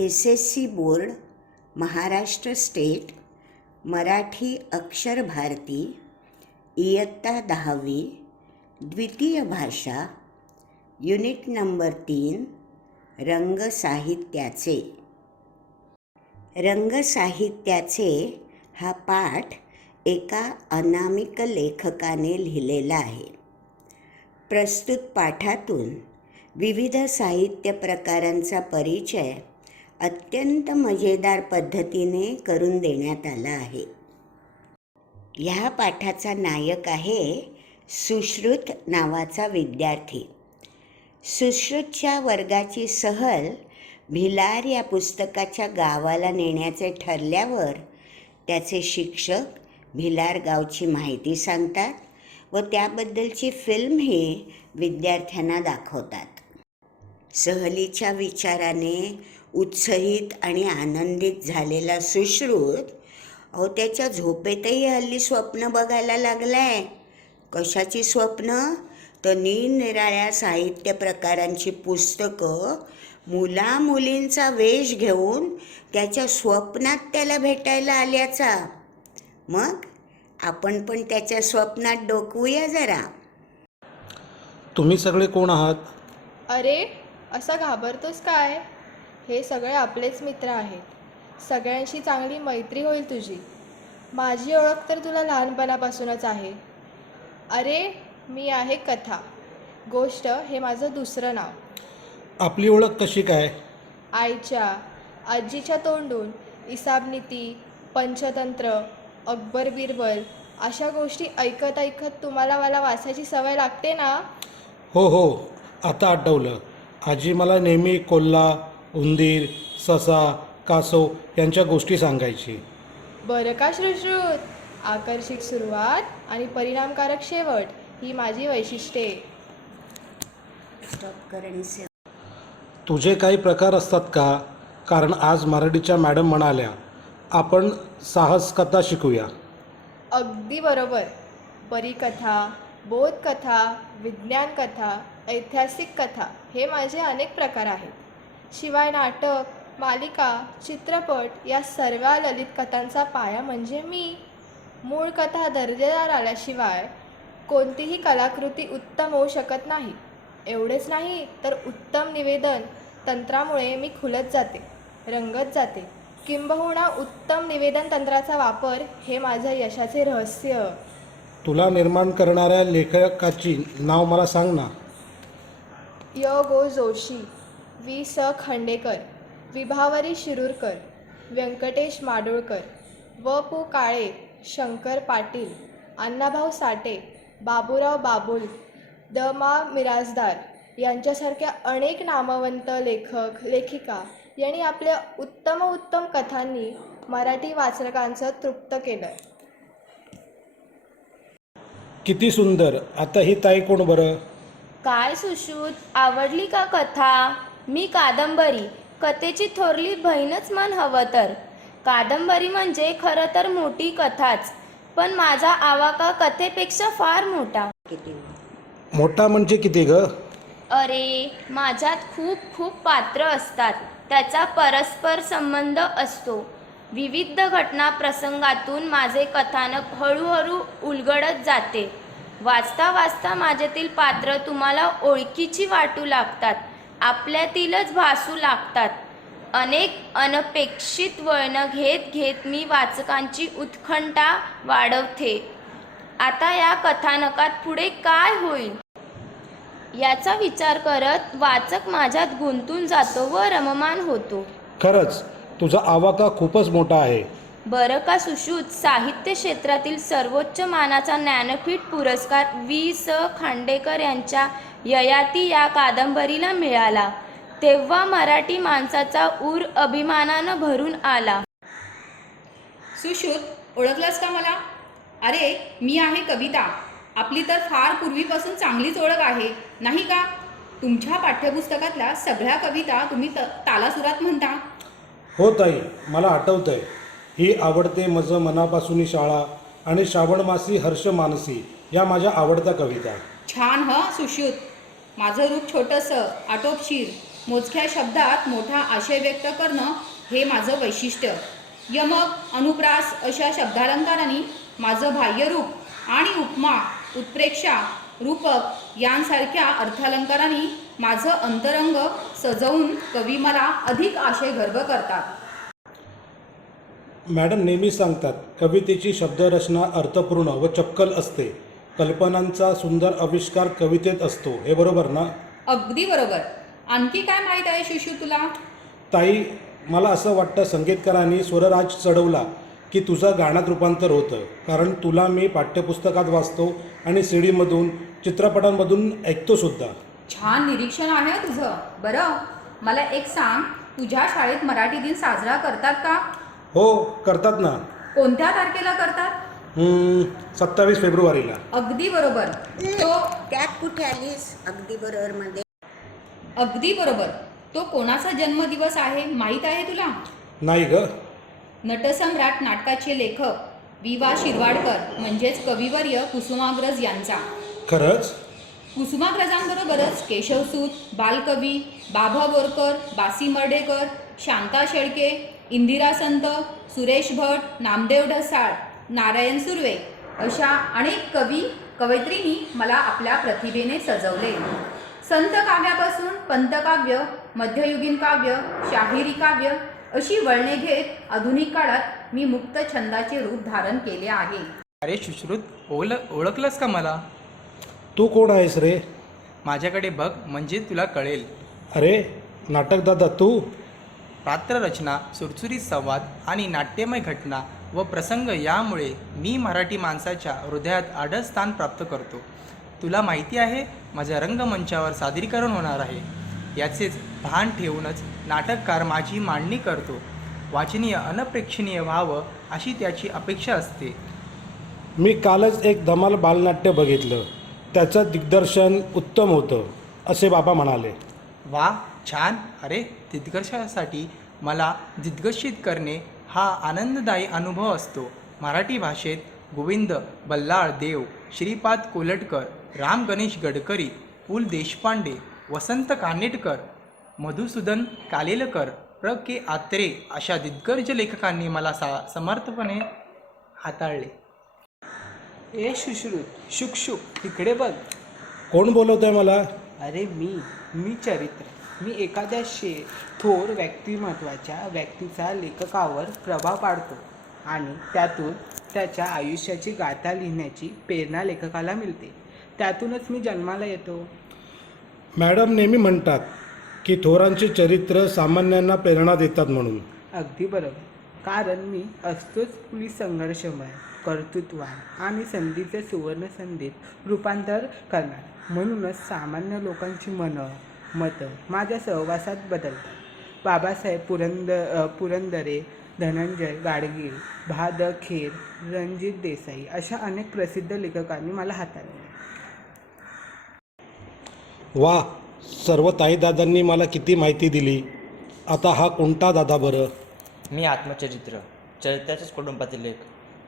SSC board, Maharashtra state, Marathi अक्षर भारती, इयत्ता 10वी, द्वितीय भाषा, युनिट नंबर 3, रंगसाहित्याचे. रंगसाहित्याचे हा पाठ एका अनामिक लेखकाने लिहिलेला आहे. प्रस्तुत पाठातून विविध साहित्य प्रकारांचा परिचय अत्यंत मजेदार पद्धतीने करून देण्यात आला आहे. ह्या पाठाचा नायक आहे सुश्रुत नावाचा विद्यार्थी. सुश्रुतच्या वर्गाची सहल भिलार या पुस्तकाच्या गावाला नेण्याचे ठरल्यावर त्याचे शिक्षक भिलार गावची माहिती सांगतात व त्याबद्दलची फिल्मही विद्यार्थ्यांना दाखवतात. सहलीच्या विचाराने उत्साहित आणि आनंदित झालेला सुश्रुत त्याच्या झोपेतही हल्ली स्वप्न बघायला लागलाय. कशाची स्वप्न? तर निरनिराळ्या साहित्य प्रकारांची पुस्तकं मुला मुलींचा वेश घेऊन त्याच्या स्वप्नात त्याला भेटायला आल्याचा. मग आपण पण त्याच्या स्वप्नात डोकवूया जरा. तुम्ही सगळे कोण आहात? अरे, असा घाबरतोस काय? हे सगळे आपलेच मित्र आहेत. सगळ्यांशी चांगली मैत्री होईल तुझी. माझी ओळख तर तुला लहानपणापासूनच आहे. अरे, मी आहे कथा. गोष्ट हे माझं दुसरं नाव. आपली ओळख कशी काय? आईच्या आजीच्या तोंडून इसाबनीती, पंचतंत्र, अकबर बिरबल अशा गोष्टी ऐकत ऐकत तुम्हाला मला वाचायची सवय लागते ना. हो, आता आठवलं. आजी मला नेहमी कोल्हा, उंदीर, ससा, कासव यांच्या गोष्टी सांगायची. बरं का सुश्रुत? आकर्षक सुरुवात आणि परिणामकारक शेवट ही माझी वैशिष्ट्ये. तुझे काही प्रकार असतात का? कारण आज मराठीच्या मॅडम म्हणाल्या आपण साहस कथा शिकूया. अगदी बरोबर. परीकथा, बोधकथा, विज्ञान कथा, ऐतिहासिक कथा हे माझे अनेक प्रकार आहेत. शिवाय नाटक, मालिका, चित्रपट या सर्व ललित कथांचा पाया म्हणजे मी. मूळ कथा दर्जेदार आल्याशिवाय कोणतीही कलाकृती उत्तम होऊ शकत नाही. एवढेच नाही तर उत्तम निवेदन तंत्रामुळे मी खुलत जाते, रंगत जाते. किंबहुना उत्तम निवेदन तंत्राचा वापर हे माझं यशाचे रहस्य. तुला निर्माण करणाऱ्या लेखकाची नाव मला सांग ना. य गो जोशी, वि स खांडेकर, विभावरी शिरूरकर, व्यंकटेश माडुळकर, व पु काळे, शंकर पाटील, अण्णाभाऊ साठे, बाबूराव बाबुल, द मा मिराजदार यांच्यासारख्या अनेक नामवंत लेखक लेखिका यांनी आपल्या उत्तम कथांनी मराठी वाचकांचं तृप्त केलं. किती सुंदर. आता ही ताई कोण बरं? काय सुश्रुत, आवडली का कथा? मी कादंबरी, कथेची थोरली बहीणच म्हण हवं तर. कादंबरी म्हणजे खरं तर मोठी कथाच, पण माझा आवाका कथेपेक्षा फार मोठा. मोठा म्हणजे किती ग? अरे, माझ्यात खूप पात्र असतात. त्याचा परस्पर संबंध असतो. विविध घटना प्रसंगातून माझे कथानक हळूहळू उलगडत जाते. वाचता वाचता माझ्यातील पात्र तुम्हाला ओळखीची वाटू लागतात, आपल्यातीलच भासू लागतात. अनेक अनपेक्षित वळणं घेत घेत मी वाचकांची उत्कंठा वाढवते. आता या कथानकात पुढे काय होईल याचा विचार करत वाचक माझ्यात गुंतून जातो व रममाण होतो. खरंच तुझा आवाका खूपच मोठा आहे. बरं का सुश्रुत, साहित्य क्षेत्रातील सर्वोच्च मानाचा ज्ञानपीठ पुरस्कार वि स खांडेकर यांच्या ययाती या कादंबरीला मिळाला. तेव्हा मराठी माणसाचा ऊर अभिमानानं भरून आला. सुश्रुत, ओळखलंस का मला? अरे, मी आहे कविता. आपली तर फार पूर्वीपासून चांगलीच ओळख आहे, नाही का? तुमच्या पाठ्यपुस्तकातल्या सगळ्या कविता तुम्ही तालासुरात म्हणता. हो ताई, मला आठवतंय. ही आवडते मज मनापासून शाळा आणि श्रावणमासी हर्ष मानसी या माझ्या आवडत्या कविता. छान सुश्रुत. माझं रूप छोटंसं, आटोपशीर, मोजक्या शब्दात मोठा आशय व्यक्त करणं हे माझं वैशिष्ट्य. यमक, अनुप्रास अशा शब्दालंकारांनी माझं बाह्यरूप आणि उपमा, उत्प्रेक्षा, रूपक यांसारख्या अर्थालंकारांनी माझं अंतरंग सजवून कवी मला अधिक आशय गर्भ करतात. मॅडम नेहमी सांगतात कवितेची शब्दरचना अर्थपूर्ण व चपकल असते. कल्पनांचा सुंदर आविष्कार कवितेत असतो. हे बरोबर ना? अगदी बरोबर. आणखी काय माहीत आहे शिशू तुला? ताई, मला असं वाटतं संगीतकारांनी स्वरराज चढवला की तुझं गाण्यात रूपांतर होतं. कारण तुला मी पाठ्यपुस्तकात वाचतो आणि सी डीमधून, चित्रपटांमधून ऐकतो सुद्धा. छान निरीक्षण आहे हं तुझं. बरं, मला एक सांग, तुझ्या शाळेत मराठी दिन साजरा करतात का? हो, करतात ना. कोणत्या तारखेला करतात? 27 फेब्रुवारीला. अगदी बरोबर. तो त्यात कुठे आलीस अगदी बरोबरमध्ये? अगदी बरोबर. तो कोणाचा जन्मदिवस आहे माहीत आहे तुला? नाही ग. नटसम्राट नाटकाचे लेखक वि.वा. शिरवाडकर म्हणजेच कविवर्य कुसुमाग्रज यांचा. खरंच? कुसुमाग्रजांबरोबरच केशवसूत, बालकवी, बाभा बोरकर, बासी मर्ढेकर, शांता शेळके, इंदिरा संत, सुरेश भट, नामदेव ढसाळ, नारायण सुर्वे अशा अनेक कवी कवयित्रींनी मला आपल्या प्रतिभेने सजवले. संत काव्यापासून पंतकाव्य, मध्ययुगीन काव्य, शाहिरी काव्य अशी वळणे घेत आधुनिक काळात मी मुक्त छंदाचे रूप धारण केले आहे. अरे सुश्रुत, ओळखलंस का मला? तू कोण आहेस रे? माझ्याकडे बघ म्हणजे तुला कळेल. अरे नाटक दादा तू? पात्ररचना, सुरसुरीत संवाद आणि नाट्यमय घटना व प्रसंग यामुळे मी मराठी माणसाच्या हृदयात आढळ स्थान प्राप्त करतो. तुला माहिती आहे, माझ्या रंगमंचावर सादरीकरण होणार आहे. याचेच भान ठेवूनच नाटककार माझी मांडणी करतो. वाचनीय अनप्रेक्षणीय व्हावं अशी त्याची अपेक्षा असते. मी कालच एक धमाल बालनाट्य बघितलं. त्याचं दिग्दर्शन उत्तम होतं असे बाबा म्हणाले. वा, छान. अरे, दिग्दर्शनासाठी मला दिग्दर्शित करणे हा आनंददायी अनुभव असतो. मराठी भाषेत गोविंद बल्लाळ देव, श्रीपाद कोलटकर, राम गणेश गडकरी, पु ल देशपांडे, वसंत कानेटकर, मधुसूदन कालेलकर, प्र के आत्रे अशा दिग्गज लेखकांनी मला समर्थपणे हाताळले. ए सुश्रुत, शुक शुक, इकडे बघ. कोण बोलवत आहे मला? अरे मी चरित्र. मी एखाद्या थोर व्यक्तिमत्वाच्या व्यक्तीचा लेखकावर प्रभाव पाडतो आणि त्यातून त्याच्या आयुष्याची गाथा लिहिण्याची प्रेरणा लेखकाला मिळते. त्यातूनच मी जन्माला येतो. मॅडम नेहमी म्हणतात की थोरांची चरित्र सामान्यांना प्रेरणा देतात म्हणून. अगदी बरोबर. कारण मी असतोच पोलीस संघर्षमय, कर्तृत्वान आणि संधीचे सुवर्ण संधीत रूपांतर करणार. म्हणूनच सामान्य लोकांची मतं माझ्या सहवासात बदलतात. बाबासाहेब पुरंदरे, धनंजय गाडगीळ, भा द खेर, रणजित देसाई अशा अनेक प्रसिद्ध लेखकांनी मला हाताळले. वा, सर्व ताईदादांनी मला किती माहिती दिली. आता हा कोणता दादा बरं? मी आत्मचरित्र, चरित्राच्याच कुटुंबातील लेख.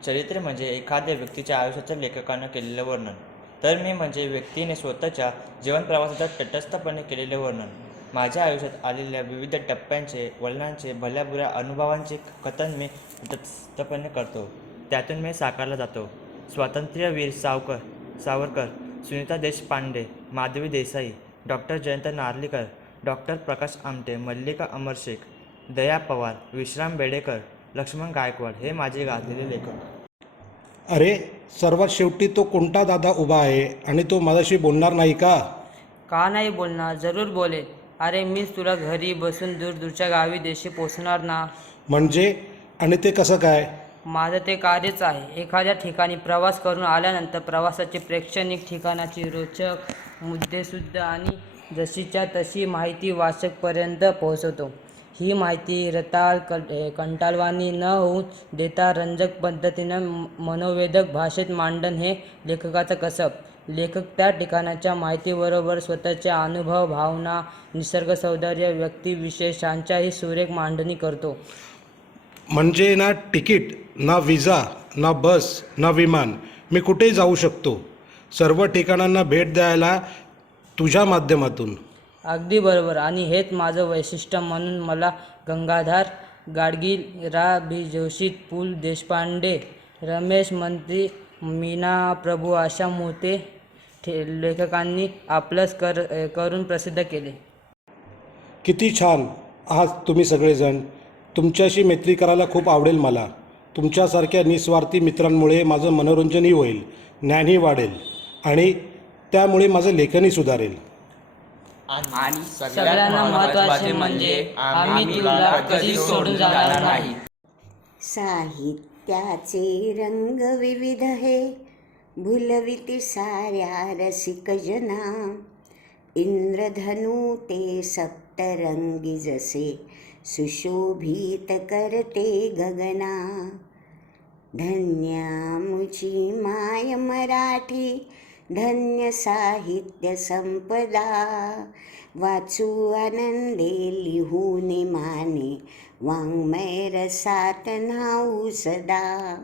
चरित्र म्हणजे एखाद्या व्यक्तीच्या आयुष्याचं लेखकानं केलेलं वर्णन. तर मी म्हणजे व्यक्तीने स्वतःच्या जीवनप्रवासाचं तटस्थपणे केलेले वर्णन. माझ्या आयुष्यात आलेल्या विविध टप्प्यांचे, वळणांचे, भल्याबुऱ्या अनुभवांचे कथन मी तटस्थपणे करतो. त्यातून मी साकारला जातो. स्वातंत्र्यवीर सावरकर, सुनीता देशपांडे, माधवी देसाई, डॉक्टर जयंत नार्लीकर, डॉक्टर प्रकाश आमटे, मल्लिका अमरशेख, दया पवार, विश्राम बेडेकर, लक्ष्मण गायकवाड हे माझे गाजलेले लेखक. अरे, सर्वात शेवटी तो कोणता दादा उभा आहे आणि तो माझ्याशी बोलणार नाही का? का नाही बोलणार? जरूर बोलेल. अरे, मीच तुला घरी बसून दूरच्या गावी देशी पोचणार ना. म्हणजे? आणि ते कसं काय? माझं ते कार्यच आहे. एखाद्या ठिकाणी प्रवास करून आल्यानंतर प्रवासाची प्रेक्षणिक ठिकाणाची रोचक मुद्देसुद्धा आणि जशीच्या तशी माहिती वाचकपर्यंत पोहोचवतो. ही माहिती रताळ कंटाळवाणी न होऊन देता रंजक पद्धतीनं मनोवेधक भाषेत मांडण हे लेखकाचं कसब. लेखक त्या ठिकाणाच्या माहितीबरोबर स्वतःचे अनुभव, भावना, निसर्ग सौंदर्य, व्यक्तिविशेषांच्याही सुरेख मांडणी करतो. म्हणजे ना तिकीट, ना विजा, ना बस, ना विमान, मी कुठेही जाऊ शकतो. सर्व ठिकाणांना भेट द्यायला तुझ्या माध्यमातून. अगदी बरोबर. आणि हेच माझं वैशिष्ट्य म्हणून मला गंगाधर गाडगीळ, रा. बी. जोशी, पु. ल. देशपांडे, रमेश मंत्री, मीना प्रभू अशा मोठे लेखकांनी आपलंच करून प्रसिद्ध केले. किती छान आहात तुम्ही सगळेजण. तुमच्याशी मैत्री करायला खूप आवडेल मला. तुमच्यासारख्या निस्वार्थी मित्रांमुळे माझं मनोरंजनही होईल, ज्ञानही वाढेल आणि त्यामुळे माझं लेखनही सुधारेल. आणि सगळ्यांना महत्त्वाचे म्हणजे आम्ही तुला कधीच सोडून जाणार नाही. साहित्याचे रंग विविध हे भुलविती साऱ्या रसिक जना. इंद्रधनु ते सप्तरंगी जसे सुशोभित करते गगना. धन्य मुची माय मराठी, धन्य साहित्य संपदा. वाचू आनंदे लिहूने माने, वाङ्मय रसात न्हाऊ सदा.